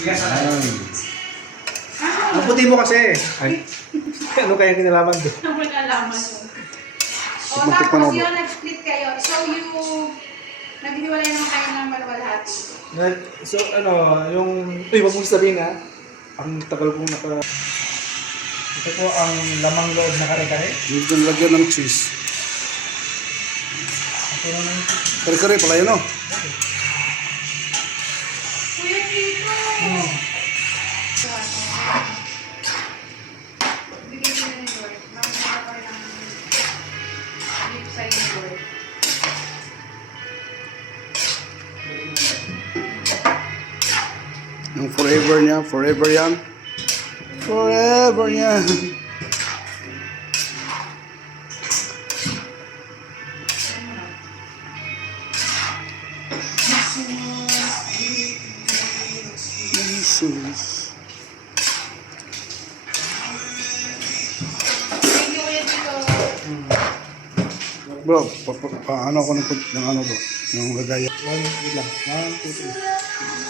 Ayan. Ang puti mo kasi. Ay. Ano kaya kinalaman doon? Ano mo nalaman yun? O Tikman tapos mo. yun, nag-split kayo. So naghiwalay naman kayo ng malwalhati. So, ano, yung... Uy, wag mong sabihin ha. Ang tagal kong naka... Ito po ang lamang loob na kare-kare. Dito lagyan ng cheese. Ito naman yung... Kare-kare pala yun, oh. Kuya Tito! Bigyan ko na ni Lord. Mamaya ko ng lip side ni Lord. Yung forever niya, forever yan. Forever yan. Jesus. Thank you, Kuya Tito. Bro, paano ko ng ano to? Yung gagaya. Wait lang. 1, 2, 3.